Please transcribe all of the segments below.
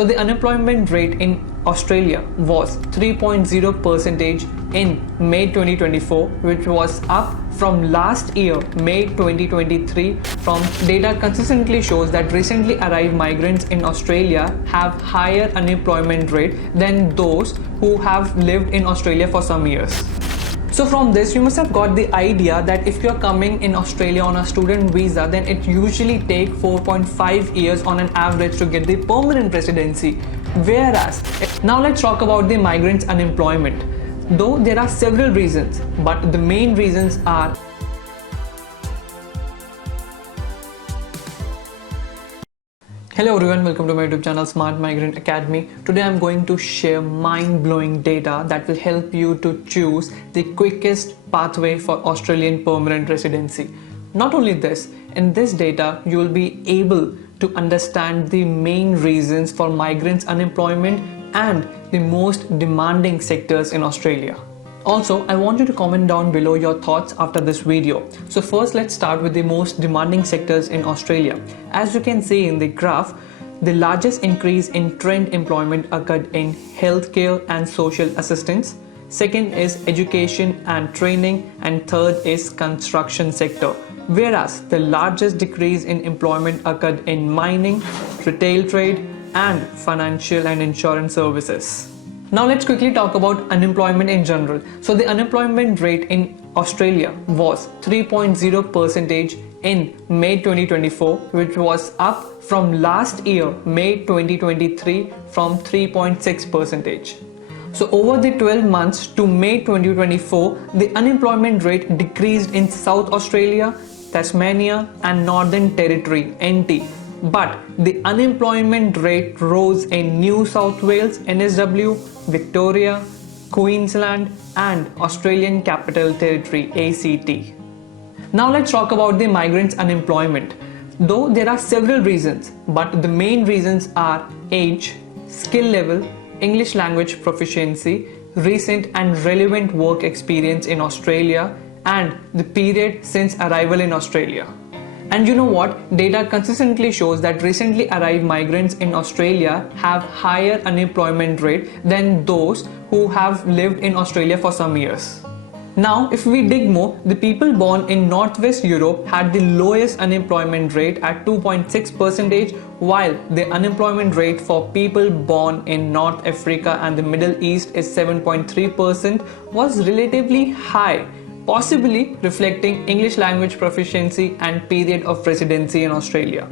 So the unemployment rate in Australia was 3.0% in May 2024, which was up from last year, May 2023. From data consistently shows that recently arrived migrants in Australia have higher unemployment rate than those who have lived in Australia for some years. So from this, you must have got the idea that if you're coming in Australia on a student visa, then it usually takes 4.5 years on an average to get the permanent residency. Whereas, now let's talk about the migrants' unemployment. Though there are several reasons, but the main reasons are Hello everyone, welcome to my YouTube channel Smart Migrant Academy. Today I'm going to share mind-blowing data that will help you to choose the quickest pathway for Australian permanent residency. Not only this, in this data you will be able to understand the main reasons for migrants' unemployment and the most demanding sectors in Australia. Also, I want you to comment down below your thoughts after this video. So first, let's start with the most demanding sectors in Australia. As you can see in the graph, the largest increase in trend employment occurred in healthcare and social assistance. Second is education and training, and third is construction sector. Whereas the largest decrease in employment occurred in mining, retail trade, and financial and insurance services. Now let's quickly talk about unemployment in general. So the unemployment rate in Australia was 3.0% in May 2024, which was up from last year, May 2023, from 3.6%. So over the 12 months to May 2024, the unemployment rate decreased in South Australia, Tasmania and Northern Territory (NT). But the unemployment rate rose in New South Wales, NSW, Victoria, Queensland and Australian Capital Territory (ACT). Now let's talk about the migrants' unemployment. Though there are several reasons, but the main reasons are age, skill level, English language proficiency, recent and relevant work experience in Australia, and the period since arrival in Australia. And you know what? Data consistently shows that recently arrived migrants in Australia have higher unemployment rate than those who have lived in Australia for some years. Now, if we dig more, the people born in Northwest Europe had the lowest unemployment rate at 2.6%, while the unemployment rate for people born in North Africa and the Middle East is 7.3%, was relatively high, possibly reflecting English language proficiency and period of residency in Australia.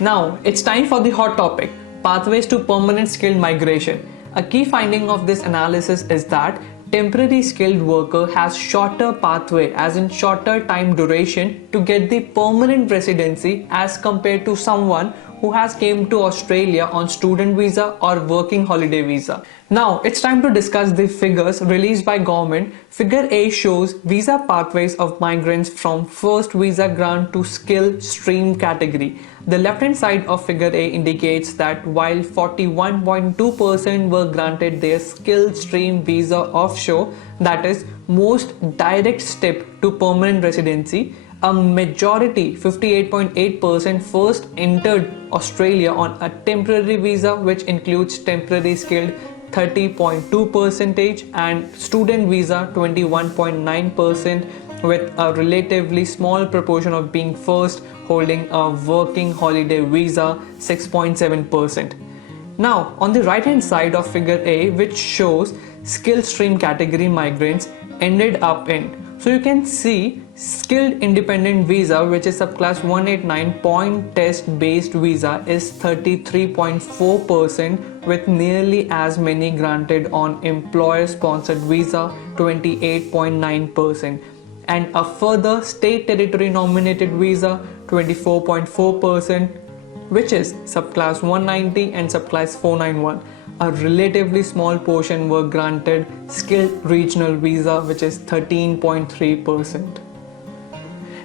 Now, it's time for the hot topic, pathways to permanent skilled migration. A key finding of this analysis is that temporary skilled worker has shorter pathway, as in shorter time duration, to get the permanent residency as compared to someone who has came to Australia on student visa or working holiday visa. Now it's time to discuss the figures released by government. Figure A shows visa pathways of migrants from first visa grant to skill stream category. The left hand side of figure A indicates that while 41.2% were granted their skill stream visa offshore, that is most direct step to permanent residency, a majority 58.8% first entered Australia on a temporary visa, which includes temporary skilled 30.2% and student visa 21.9%, with a relatively small proportion of being first holding a working holiday visa 6.7%. Now on the right hand side of figure A, which shows skill stream category migrants ended up in, so you can see skilled independent visa, which is subclass 189 point test based visa, is 33.4%, with nearly as many granted on employer sponsored visa 28.9%, and a further state territory nominated visa 24.4%, which is subclass 190 and subclass 491. A relatively small portion were granted skilled regional visa, which is 13.3%.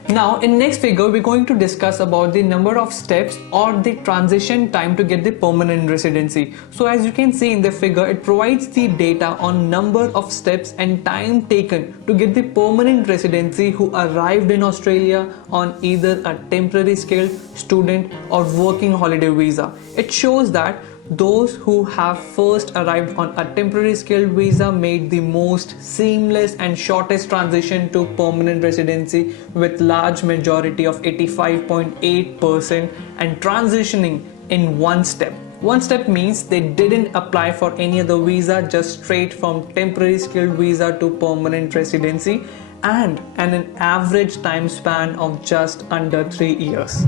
Now in next figure we're going to discuss about the number of steps or the transition time to get the permanent residency. So as you can see in the figure, it provides the data on number of steps and time taken to get the permanent residency who arrived in Australia on either a temporary skilled, student or working holiday visa. It shows that those who have first arrived on a temporary skilled visa made the most seamless and shortest transition to permanent residency, with large majority of 85.8% and transitioning in one step. One step means they didn't apply for any other visa, just straight from temporary skilled visa to permanent residency, and an average time span of just under 3 years.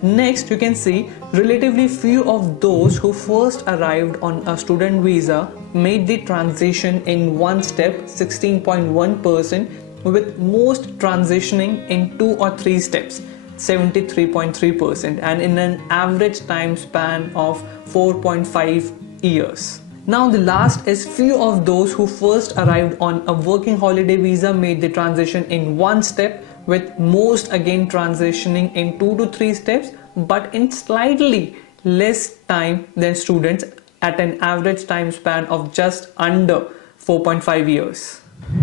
Next, you can see relatively few of those who first arrived on a student visa made the transition in one step, 16.1%, with most transitioning in 2 or 3 steps, 73.3%, and in an average time span of 4.5 years. Now the last is few of those who first arrived on a working holiday visa made the transition in one step, with most again transitioning in 2 to 3 steps, but in slightly less time than students at an average time span of just under 4.5 years.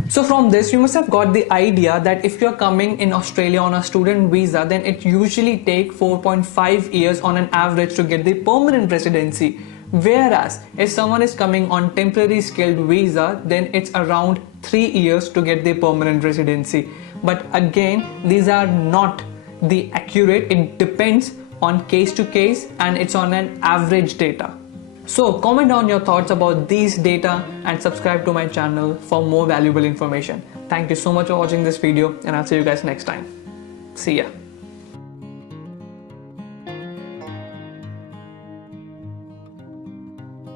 So from this you must have got the idea that if you're coming in Australia on a student visa, then it usually takes 4.5 years on an average to get the permanent residency. Whereas if someone is coming on temporary skilled visa, then it's around 3 years to get the permanent residency. But again, these are not the accurate, it depends on case to case and it's on an average data. So comment down your thoughts about these data and subscribe to my channel for more valuable information. Thank you so much for watching this video, and I'll see you guys next time. See ya.